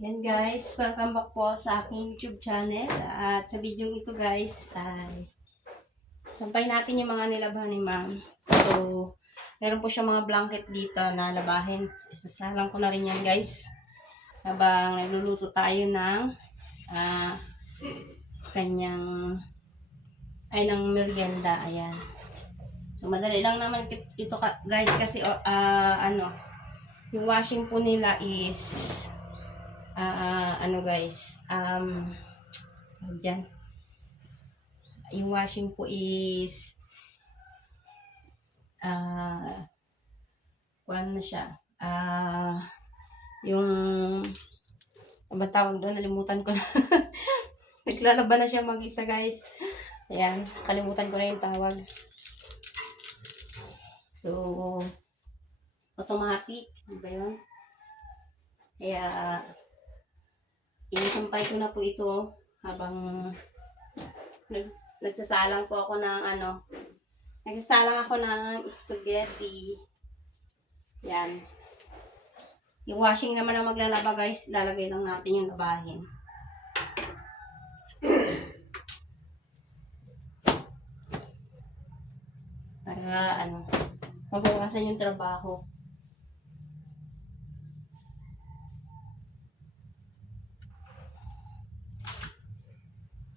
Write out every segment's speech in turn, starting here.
Yan guys, welcome back po sa aking YouTube channel. At sa video ito guys, ay sampay natin yung mga nilabahan ni ma'am. So, meron po siya mga blanket dito na labahin. Isasalang ko na rin yan guys. Habang nagluluto tayo ng kanyang ng merienda. Ayan. So, madali lang naman ito guys kasi yung washing po nila is dyan. Yung washing po is kuwan na siya. Yung ano ba tawag doon? Nalimutan ko na. Naglalaban na siya mag-isa guys. Ayan, kalimutan ko na yung tawag. So, automatic. Ano ba yun? Kaya, inasampay ko na po ito habang nagsasalang po ako ng nagsasalang ako ng spaghetti. Yan. Yung washing naman na maglalaba guys, lalagay lang natin yung labahin. Para mabawasan yung trabaho.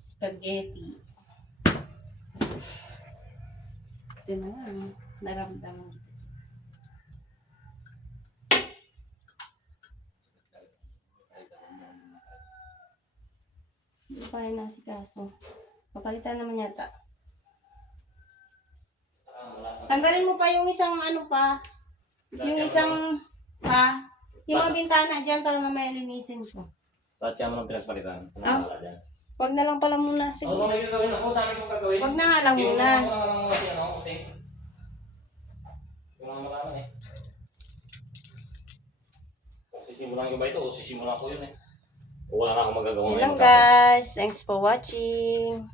Spaghetti. Ito na nga, naramdaman. Hindi pa rin nasikaso. Papalitan naman yata. Tanggalin mo pa yung isang yung isang yung mga bintana dyan para mamaya linisin ko. Tatya mo ng pinagpalitan. Wag na lang pala muna. Sige. Ano may gagawin ako? Dami kong gagawin. Wag na nga lang muna. Wala malaman eh. Sisimulan ko ba ito o sisimulan ko yun eh. Wala na akong magagawa. Yun lang guys. Thanks for watching.